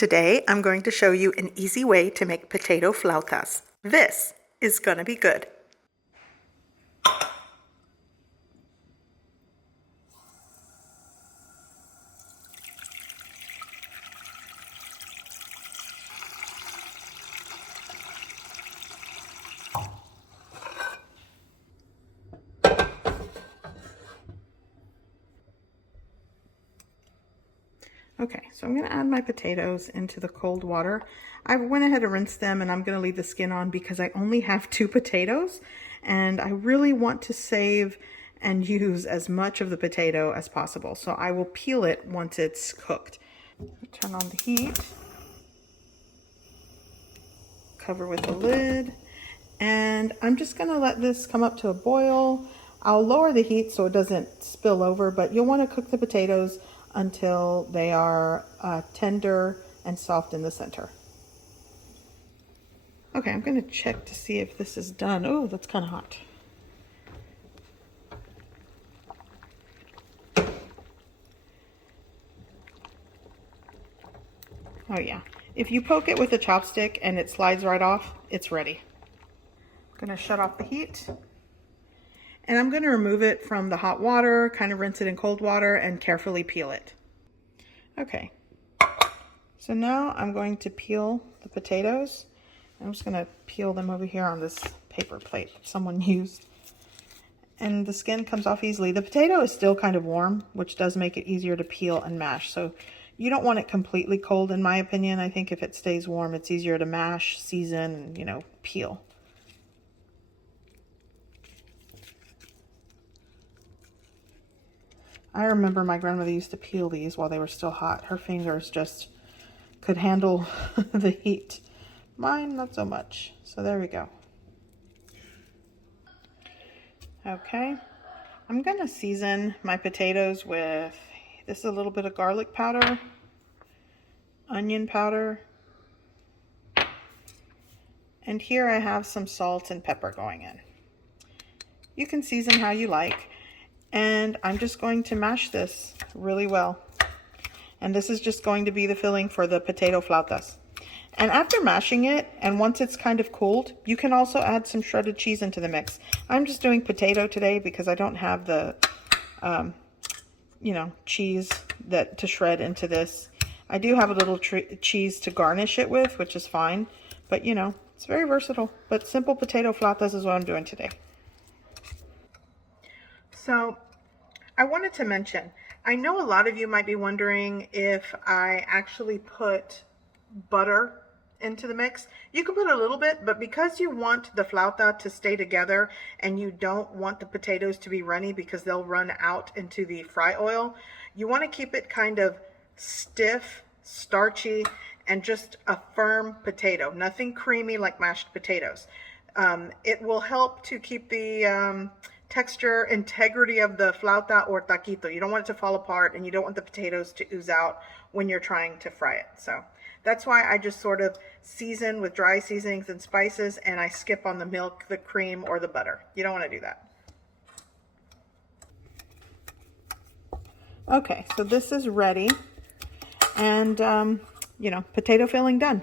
Today, I'm going to show you an easy way to make potato flautas. This is gonna be good. Okay, so I'm going to add my potatoes into the cold water. I went ahead and rinsed them and I'm going to leave the skin on because I only have 2 potatoes and I really want to save and use as much of the potato as possible. So I will peel it once it's cooked. Turn on the heat, cover with the lid, and I'm just going to let this come up to a boil. I'll lower the heat so it doesn't spill over, but you'll want to cook the potatoes until they are tender and soft in the center. Okay, I'm going to check to see if this is done. Oh, that's kind of hot. Oh yeah, if you poke it with a chopstick and it slides right off, it's ready. I'm going to shut off the heat. And I'm going to remove it from the hot water, kind of rinse it in cold water, and carefully peel it. Okay, so now I'm going to peel the potatoes. I'm just going to peel them over here on this paper plate someone used. And the skin comes off easily. The potato is still kind of warm, which does make it easier to peel and mash. So you don't want it completely cold, in my opinion. I think if it stays warm, it's easier to mash, season, and, peel. I remember my grandmother used to peel these while they were still hot. Her fingers just could handle the heat. Mine, not so much. So there we go. Okay, I'm gonna season my potatoes with, this is a little bit of garlic powder, onion powder, and here I have some salt and pepper going in. You can season how you like. And I'm just going to mash this really well. And this is just going to be the filling for the potato flautas. And after mashing it, and once it's kind of cooled, you can also add some shredded cheese into the mix. I'm just doing potato today because I don't have the, cheese to shred into this. I do have a little cheese to garnish it with, which is fine. But, it's very versatile. But simple potato flautas is what I'm doing today. So I wanted to mention, I know a lot of you might be wondering if I actually put butter into the mix. You can put a little bit, but because you want the flauta to stay together and you don't want the potatoes to be runny because they'll run out into the fry oil, you want to keep it kind of stiff, starchy, and just a firm potato. Nothing creamy like mashed potatoes. It will help to keep the texture, integrity of the flauta or taquito. You don't want it to fall apart and you don't want the potatoes to ooze out when you're trying to fry it. So that's why I just sort of season with dry seasonings and spices, and I skip on the milk, the cream, or the butter. You don't want to do that. Okay, so this is ready, and potato filling done.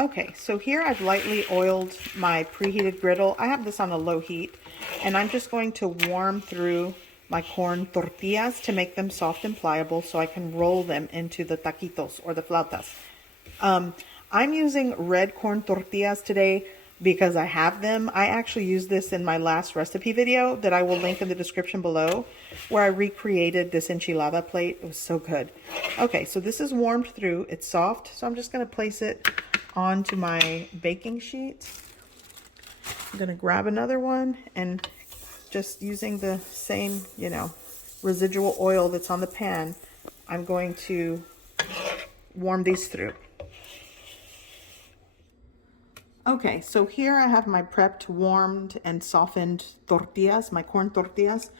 Okay, so here I've lightly oiled my preheated griddle. I have this on a low heat, and I'm just going to warm through my corn tortillas to make them soft and pliable so I can roll them into the taquitos or the flautas. I'm using red corn tortillas today because I have them. I actually used this in my last recipe video that I will link in the description below, where I recreated this enchilada plate. It was so good. Okay, so this is warmed through. It's soft, so I'm just going to place it onto my baking sheet. I'm going to grab another one and just using the same, residual oil that's on the pan, I'm going to warm these through. Okay, so here I have my prepped, warmed, and softened tortillas, my corn tortillas,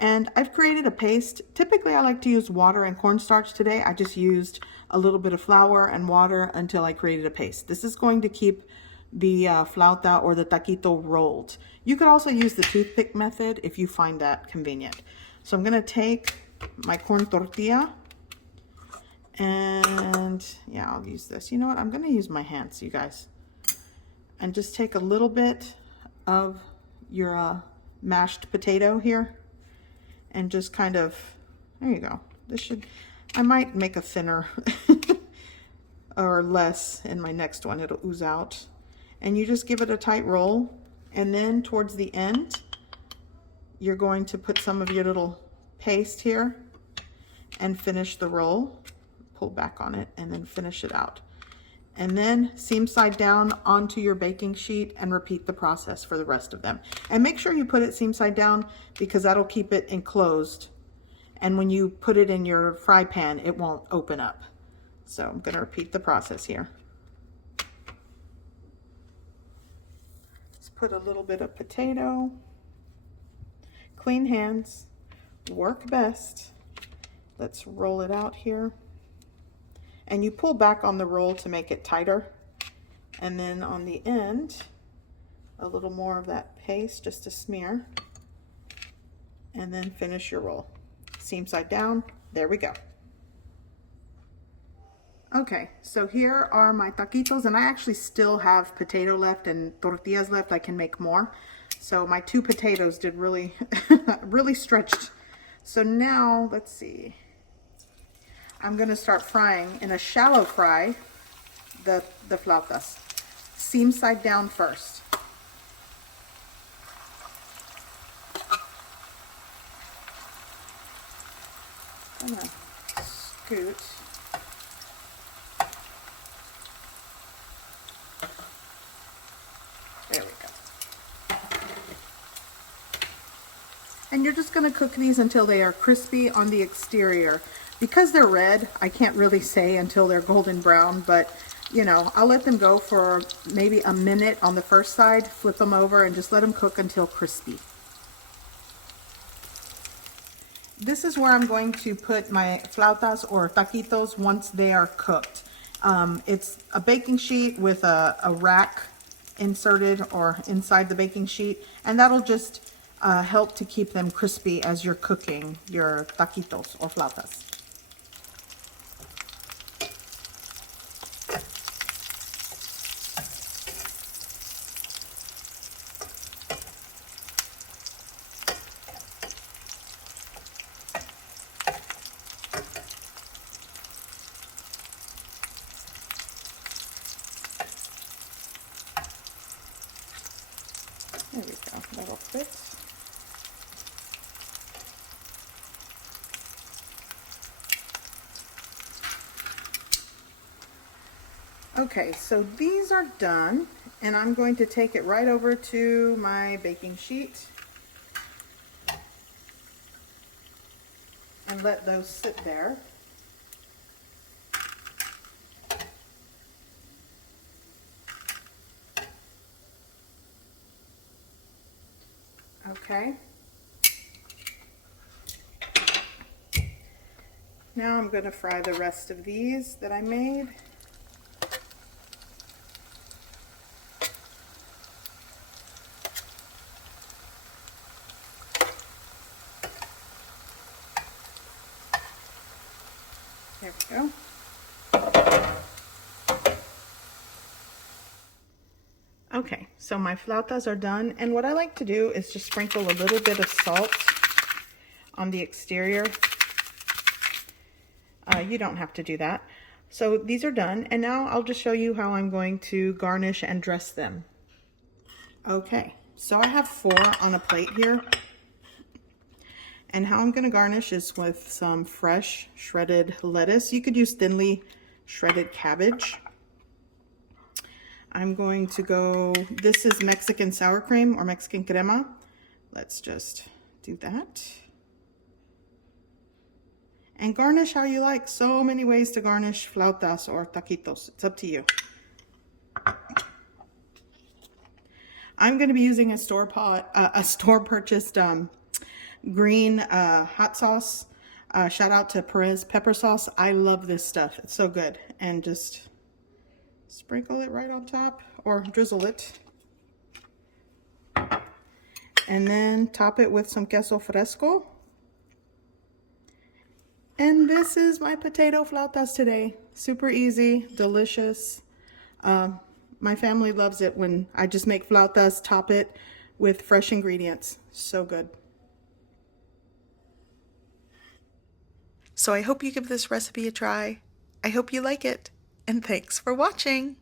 and I've created a paste. Typically, I like to use water and cornstarch. Today, I just used a little bit of flour and water until I created a paste. This is going to keep the flauta or the taquito rolled. You could also use the toothpick method if you find that convenient. So I'm going to take my corn tortilla and And yeah, I'll use this. You know what? I'm going to use my hands, you guys. And just take a little bit of your mashed potato here and just kind of, there you go. This should, I might make a thinner or less in my next one. It'll ooze out. And you just give it a tight roll. And then towards the end, you're going to put some of your little paste here and finish the roll. Pull back on it and then finish it out. And then seam side down onto your baking sheet and repeat the process for the rest of them. And make sure you put it seam side down because that'll keep it enclosed. And when you put it in your fry pan, it won't open up. So I'm going to repeat the process here. Let's put a little bit of potato. Clean hands, work best. Let's roll it out here. And you pull back on the roll to make it tighter. And then on the end, a little more of that paste just to smear. And then finish your roll. Seam side down, there we go. Okay, so here are my taquitos, and I actually still have potato left and tortillas left. I can make more. So my 2 potatoes did really, really stretched. So now, let's see. I'm going to start frying in a shallow fry the flautas. Seam side down first. I'm going to scoot. There we go. And you're just going to cook these until they are crispy on the exterior. Because they're red, I can't really say until they're golden brown, but you know, I'll let them go for maybe a minute on the first side, flip them over, and just let them cook until crispy. This is where I'm going to put my flautas or taquitos once they are cooked. It's a baking sheet with a rack inserted or inside the baking sheet, and that'll just help to keep them crispy as you're cooking your taquitos or flautas. There we go, that'll fit. Okay, so these are done, and I'm going to take it right over to my baking sheet and let those sit there. Okay. Now I'm going to fry the rest of these that I made. There we go. Okay, so my flautas are done, and what I like to do is just sprinkle a little bit of salt on the exterior. You don't have to do that. So these are done, and now I'll just show you how I'm going to garnish and dress them. Okay, so I have 4 on a plate here, and how I'm going to garnish is with some fresh shredded lettuce. You could use thinly shredded cabbage. I'm going to go, this is Mexican sour cream or Mexican crema. Let's just do that. And garnish how you like. So many ways to garnish flautas or taquitos. It's up to you. I'm going to be using a store purchased green hot sauce. Shout out to Perez pepper sauce. I love this stuff. It's so good. And just sprinkle it right on top or drizzle it. And then top it with some queso fresco. And this is my potato flautas today. Super easy, delicious. My family loves it when I just make flautas, top it with fresh ingredients. So good. So I hope you give this recipe a try. I hope you like it, and thanks for watching.